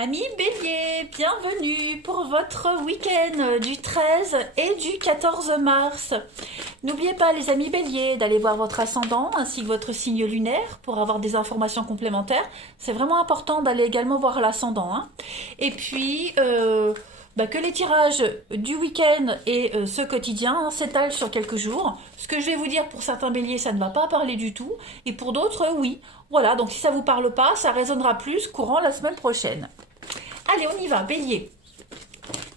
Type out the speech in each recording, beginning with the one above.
Amis Bélier, bienvenue pour votre week-end du 13 et du 14 mars. N'oubliez pas les amis Bélier d'aller voir votre ascendant ainsi que votre signe lunaire pour avoir des informations complémentaires. C'est vraiment important d'aller également voir l'ascendant. Et puis, que les tirages du week-end et ce quotidien s'étalent sur quelques jours. Ce que je vais vous dire pour certains béliers, ça ne va pas parler du tout. Et pour d'autres, oui. Voilà, donc si ça ne vous parle pas, ça résonnera plus courant la semaine prochaine. Allez, on y va, bélier.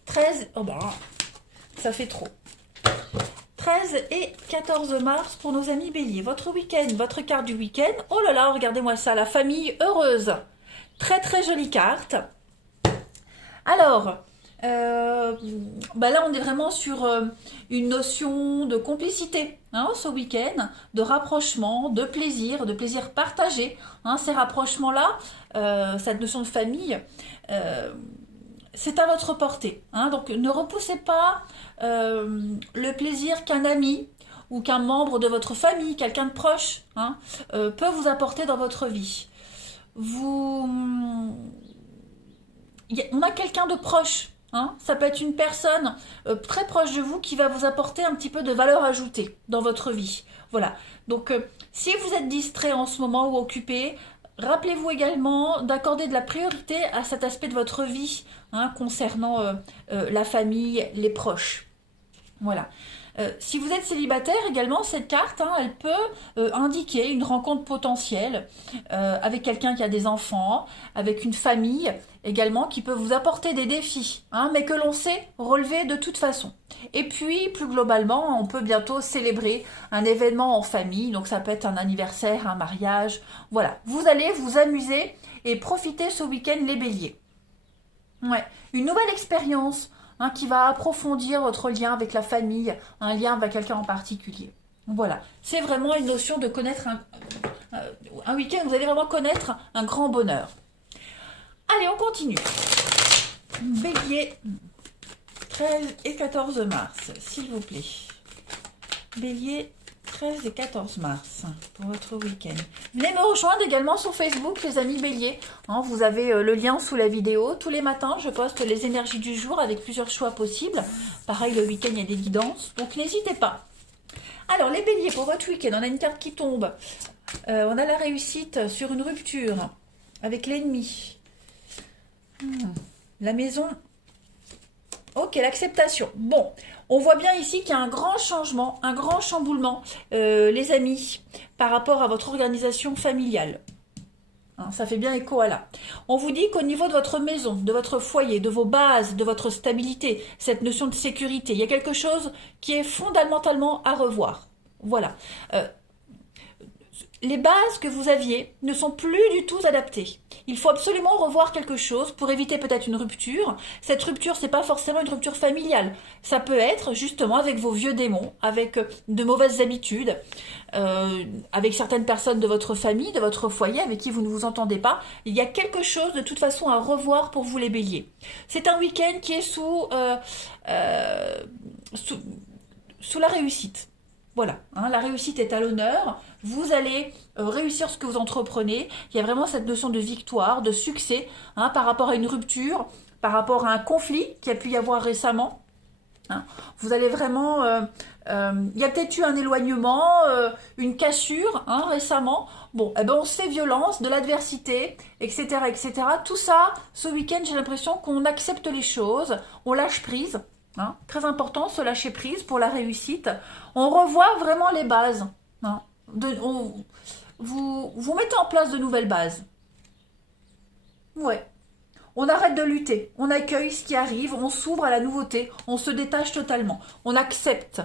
13, oh ben, ça fait trop. 13 et 14 mars pour nos amis béliers. Votre week-end, votre carte du week-end. Oh là là, regardez-moi ça, la famille heureuse. Très très jolie carte. Alors, là on est vraiment sur une notion de complicité ce week-end, de rapprochement, de plaisir partagé. Ces rapprochements-là, cette notion de famille, c'est à votre portée. Donc ne repoussez pas le plaisir qu'un ami ou qu'un membre de votre famille, quelqu'un de proche, peut vous apporter dans votre vie. On a quelqu'un de proche. Ça peut être une personne très proche de vous qui va vous apporter un petit peu de valeur ajoutée dans votre vie. Voilà. Donc, si vous êtes distrait en ce moment ou occupé, rappelez-vous également d'accorder de la priorité à cet aspect de votre vie concernant la famille, les proches. Voilà. Si vous êtes célibataire également, cette carte, elle peut indiquer une rencontre potentielle avec quelqu'un qui a des enfants, avec une famille également qui peut vous apporter des défis, mais que l'on sait relever de toute façon. Et puis, plus globalement, on peut bientôt célébrer un événement en famille, donc ça peut être un anniversaire, un mariage, voilà. Vous allez vous amuser et profiter ce week-end les béliers. Ouais, une nouvelle expérience qui va approfondir votre lien avec la famille, un lien avec quelqu'un en particulier. Voilà, c'est vraiment une notion de connaître un week-end, vous allez vraiment connaître un grand bonheur. Allez, on continue. Bélier, 13 et 14 mars, s'il vous plaît. Bélier, 13 et 14 mars pour votre week-end. Venez me rejoindre également sur Facebook, les amis béliers. Vous avez le lien sous la vidéo. Tous les matins, je poste les énergies du jour avec plusieurs choix possibles. Pareil, le week-end, il y a des guidances. Donc, n'hésitez pas. Alors, les béliers, pour votre week-end, on a une carte qui tombe. On a la réussite sur une rupture avec l'ennemi. La maison. Ok, l'acceptation. Bon, on voit bien ici qu'il y a un grand changement, un grand chamboulement, les amis, par rapport à votre organisation familiale. Ça fait bien écho à là. On vous dit qu'au niveau de votre maison, de votre foyer, de vos bases, de votre stabilité, cette notion de sécurité, il y a quelque chose qui est fondamentalement à revoir. Voilà. Les bases que vous aviez ne sont plus du tout adaptées. Il faut absolument revoir quelque chose pour éviter peut-être une rupture. Cette rupture, c'est pas forcément une rupture familiale. Ça peut être justement avec vos vieux démons, avec de mauvaises habitudes, avec certaines personnes de votre famille, de votre foyer avec qui vous ne vous entendez pas. Il y a quelque chose de toute façon à revoir pour vous les béliers. C'est un week-end qui est sous la réussite. Voilà, la réussite est à l'honneur, vous allez réussir ce que vous entreprenez, il y a vraiment cette notion de victoire, de succès, par rapport à une rupture, par rapport à un conflit qui a pu y avoir récemment. Vous allez vraiment, il y a peut-être eu un éloignement, une cassure récemment, bon, on se fait violence, de l'adversité, etc., etc. Tout ça, ce week-end, j'ai l'impression qu'on accepte les choses, on lâche prise. Très important, se lâcher prise pour la réussite. On revoit vraiment les bases. Vous mettez en place de nouvelles bases. Ouais. On arrête de lutter. On accueille ce qui arrive. On s'ouvre à la nouveauté. On se détache totalement. On accepte.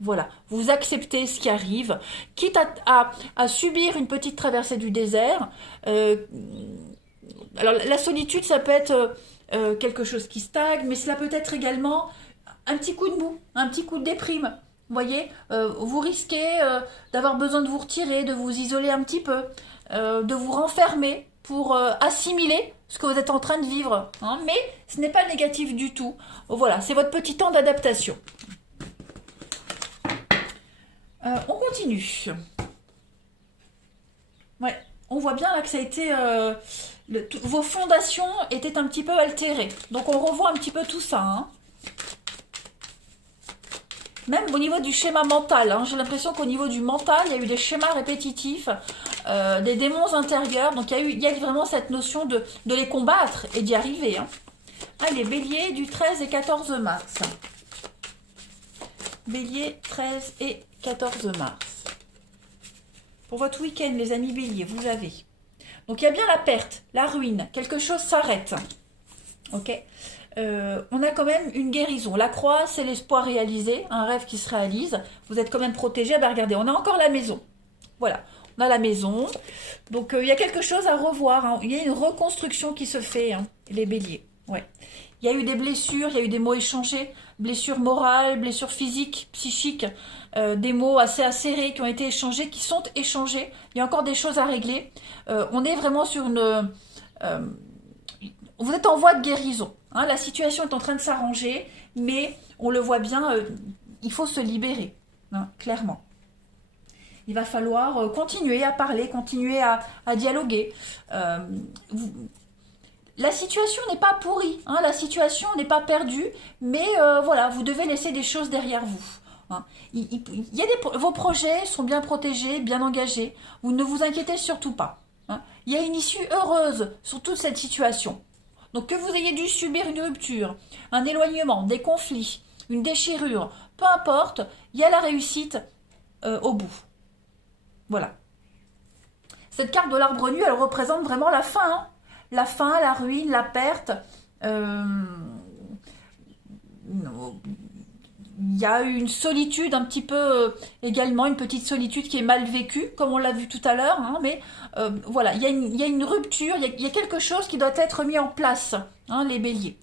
Voilà. Vous acceptez ce qui arrive. Quitte à subir une petite traversée du désert. Alors, la solitude, ça peut être quelque chose qui stagne, mais cela peut être également un petit coup de mou, un petit coup de déprime. Vous voyez, vous risquez d'avoir besoin de vous retirer, de vous isoler un petit peu, de vous renfermer pour assimiler ce que vous êtes en train de vivre. Mais ce n'est pas négatif du tout. Voilà, c'est votre petit temps d'adaptation. On continue. Ouais. on voit bien là que ça a été... vos fondations étaient un petit peu altérées. Donc on revoit un petit peu tout ça. Hein. Même au niveau du schéma mental, hein, j'ai l'impression qu'au niveau du mental, il y a eu des schémas répétitifs, des démons intérieurs. Donc il y a vraiment cette notion de les combattre et d'y arriver. Hein. Allez, Bélier du 13 et 14 mars. Bélier, 13 et 14 mars. Pour votre week-end, les amis Bélier, vous avez. Donc il y a bien la perte, la ruine, quelque chose s'arrête. Ok. On a quand même une guérison. La croix, c'est l'espoir réalisé, un rêve qui se réalise. Vous êtes quand même protégé. Ah ben regardez, on a encore la maison. Voilà, on a la maison. Donc il y a quelque chose à revoir. Hein. Il y a une reconstruction qui se fait, hein, les béliers. Ouais. Il y a eu des blessures, il y a eu des mots échangés. Blessures morales, blessures physiques, psychiques. Des mots assez acérés qui ont été échangés, qui sont échangés. Il y a encore des choses à régler. On est vraiment sur une... vous êtes en voie de guérison. Hein, la situation est en train de s'arranger, mais on le voit bien, il faut se libérer, hein, clairement. Il va falloir continuer à parler, continuer à dialoguer. La situation n'est pas pourrie, hein, la situation n'est pas perdue, mais voilà, vous devez laisser des choses derrière vous. Hein. Vos projets sont bien protégés, bien engagés. Vous ne vous inquiétez surtout pas. Hein. Il y a une issue heureuse sur toute cette situation. Donc que vous ayez dû subir une rupture, un éloignement, des conflits, une déchirure, peu importe, il y a la réussite au bout. Voilà. Cette carte de l'arbre nu, elle représente vraiment la fin. Hein. La fin, la ruine, la perte. Il y a une solitude un petit peu également, une petite solitude qui est mal vécue, comme on l'a vu tout à l'heure, hein, mais voilà, il y a une rupture, il y a quelque chose qui doit être mis en place, hein, les béliers.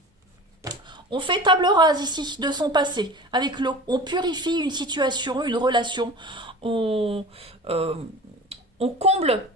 On fait table rase ici de son passé, avec l'eau, on purifie une situation, une relation, on comble,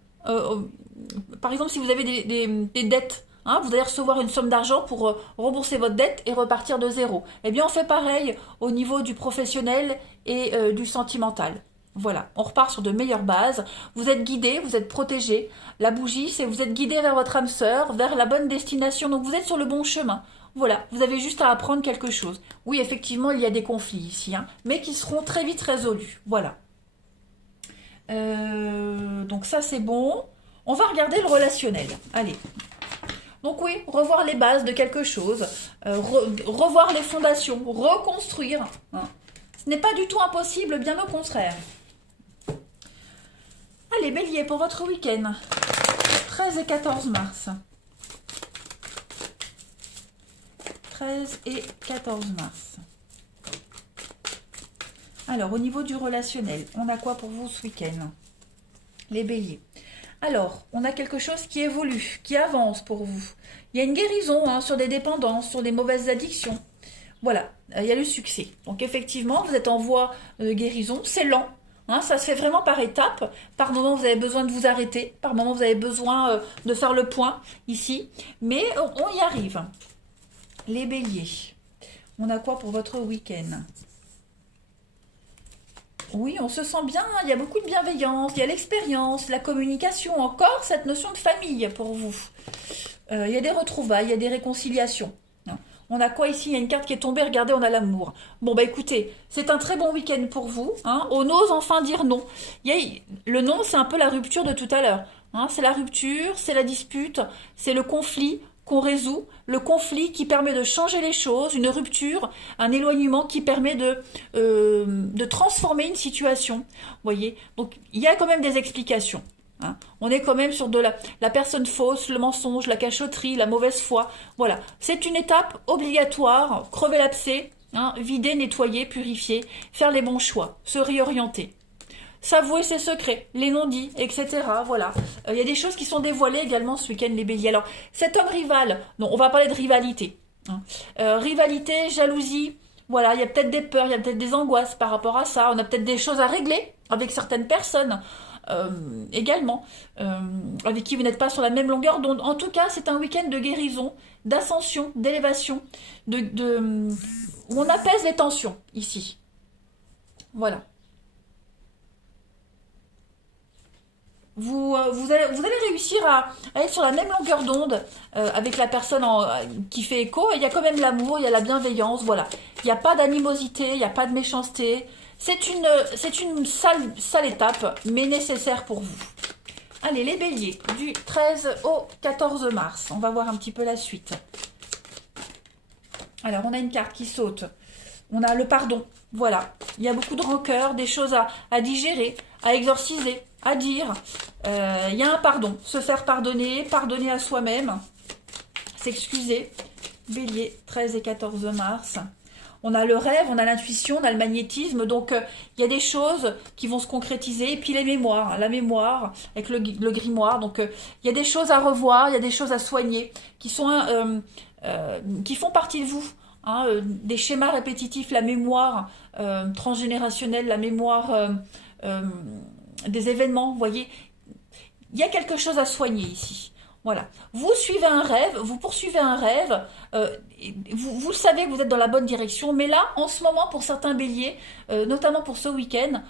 par exemple si vous avez des dettes, hein, vous allez recevoir une somme d'argent pour rembourser votre dette et repartir de zéro. Eh bien, on fait pareil au niveau du professionnel et du sentimental. Voilà, on repart sur de meilleures bases. Vous êtes guidé, vous êtes protégé. La bougie, c'est vous êtes guidé vers votre âme sœur, vers la bonne destination. Donc, vous êtes sur le bon chemin. Voilà, vous avez juste à apprendre quelque chose. Oui, effectivement, il y a des conflits ici, hein, mais qui seront très vite résolus. Voilà. Donc ça, c'est bon. On va regarder le relationnel. Allez. Donc oui, revoir les bases de quelque chose, revoir les fondations, reconstruire. Hein. Ce n'est pas du tout impossible, bien au contraire. Allez, Bélier, pour votre week-end, 13 et 14 mars. 13 et 14 mars. Alors, au niveau du relationnel, on a quoi pour vous ce week-end? Les béliers. Alors, on a quelque chose qui évolue, qui avance pour vous. Il y a une guérison hein, sur des dépendances, sur des mauvaises addictions. Voilà, il y a le succès. Donc effectivement, vous êtes en voie de guérison. C'est lent, hein, ça se fait vraiment par étapes. Par moment, vous avez besoin de vous arrêter. Par moment, vous avez besoin de faire le point ici. Mais on y arrive. Les béliers. On a quoi pour votre week-end? Oui, on se sent bien, il y a beaucoup de bienveillance, il y a l'expérience, la communication, encore cette notion de famille pour vous. Il y a des retrouvailles, il y a des réconciliations. On a quoi ici? Il y a une carte qui est tombée, regardez, on a l'amour. Bon, bah écoutez, c'est un très bon week-end pour vous. Hein. On ose enfin dire non. Le non, c'est un peu la rupture de tout à l'heure. Hein. C'est la rupture, c'est la dispute, c'est le conflit qu'on résout, le conflit qui permet de changer les choses, une rupture, un éloignement qui permet de transformer une situation. Vous voyez, donc il y a quand même des explications. Hein. On est quand même sur de la personne fausse, le mensonge, la cachotterie, la mauvaise foi. Voilà, c'est une étape obligatoire, crever l'abcès, hein, vider, nettoyer, purifier, faire les bons choix, se réorienter. S'avouer ses secrets, les non-dits, etc. Voilà. Il y a des choses qui sont dévoilées également ce week-end, les béliers. Alors, cet homme rival, non, on va parler de rivalité. Hein. Rivalité, jalousie, voilà, il y a peut-être des peurs, il y a peut-être des angoisses par rapport à ça. On a peut-être des choses à régler avec certaines personnes également, avec qui vous n'êtes pas sur la même longueur d'onde. En tout cas, c'est un week-end de guérison, d'ascension, d'élévation, où on apaise les tensions ici. Voilà. vous allez réussir à être sur la même longueur d'onde avec la personne qui fait écho. Et il y a quand même l'amour, il y a la bienveillance, voilà. Il n'y a pas d'animosité, il n'y a pas de méchanceté. C'est une sale étape, mais nécessaire pour vous. Allez, les béliers, du 13 au 14 mars. On va voir un petit peu la suite. Alors, on a une carte qui saute. On a le pardon. Voilà. Il y a beaucoup de rancœur, des choses à digérer, à exorciser, à dire. Il y a un pardon. Se faire pardonner, pardonner à soi-même, s'excuser. Bélier, 13 et 14 mars. On a le rêve, on a l'intuition, on a le magnétisme. Donc, il y a des choses qui vont se concrétiser. Et puis, les mémoires. La mémoire avec le grimoire. Donc, il y a des choses à revoir, il y a des choses à soigner qui font partie de vous. Hein, des schémas répétitifs, la mémoire transgénérationnelle, la mémoire des événements, vous voyez. Il y a quelque chose à soigner ici. Voilà. Vous suivez un rêve, vous poursuivez un rêve, vous savez que vous êtes dans la bonne direction, mais là, en ce moment, pour certains béliers, notamment pour ce week-end,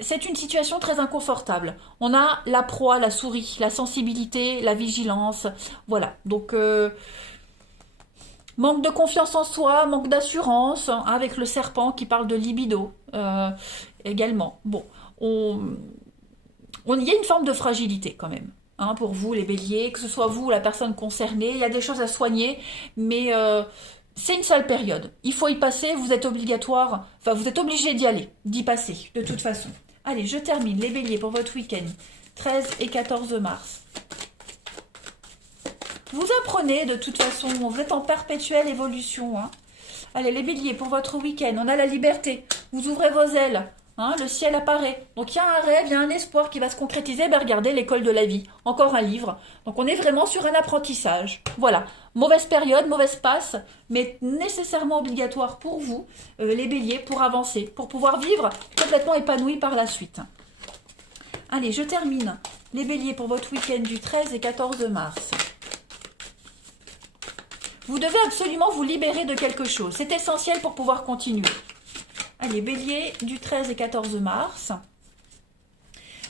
c'est une situation très inconfortable. On a la proie, la souris, la sensibilité, la vigilance, voilà. Donc, manque de confiance en soi, manque d'assurance, hein, avec le serpent qui parle de libido également. Bon, il y a une forme de fragilité quand même, hein, pour vous les béliers, que ce soit vous ou la personne concernée, il y a des choses à soigner, mais c'est une sale période. Il faut y passer, vous êtes obligatoire, enfin vous êtes obligé d'y aller, d'y passer, de toute façon. Allez, je termine les béliers pour votre week-end, 13 et 14 mars. Vous apprenez de toute façon, vous êtes en perpétuelle évolution. Hein. Allez, les béliers, pour votre week-end, on a la liberté. Vous ouvrez vos ailes, hein, le ciel apparaît. Donc il y a un rêve, il y a un espoir qui va se concrétiser. Ben, regardez, l'école de la vie, encore un livre. Donc on est vraiment sur un apprentissage. Voilà, mauvaise période, mauvaise passe, mais nécessairement obligatoire pour vous, les béliers, pour avancer, pour pouvoir vivre complètement épanoui par la suite. Allez, je termine les béliers pour votre week-end du 13 et 14 mars. Vous devez absolument vous libérer de quelque chose. C'est essentiel pour pouvoir continuer. Allez, bélier, du 13 et 14 mars.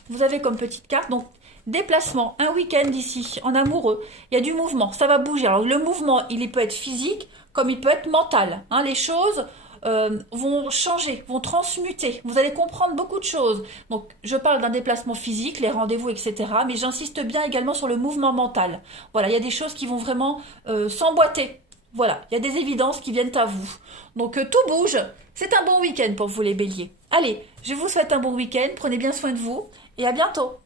Vous avez comme petite carte, donc, déplacement, un week-end ici, en amoureux. Il y a du mouvement, ça va bouger. Alors, le mouvement, il peut être physique, comme il peut être mental. Hein, les choses vont changer, vont transmuter. Vous allez comprendre beaucoup de choses. Donc, je parle d'un déplacement physique, les rendez-vous, etc. Mais j'insiste bien également sur le mouvement mental. Voilà, il y a des choses qui vont vraiment s'emboîter. Voilà, il y a des évidences qui viennent à vous. Donc, tout bouge. C'est un bon week-end pour vous, les béliers. Allez, je vous souhaite un bon week-end. Prenez bien soin de vous et à bientôt.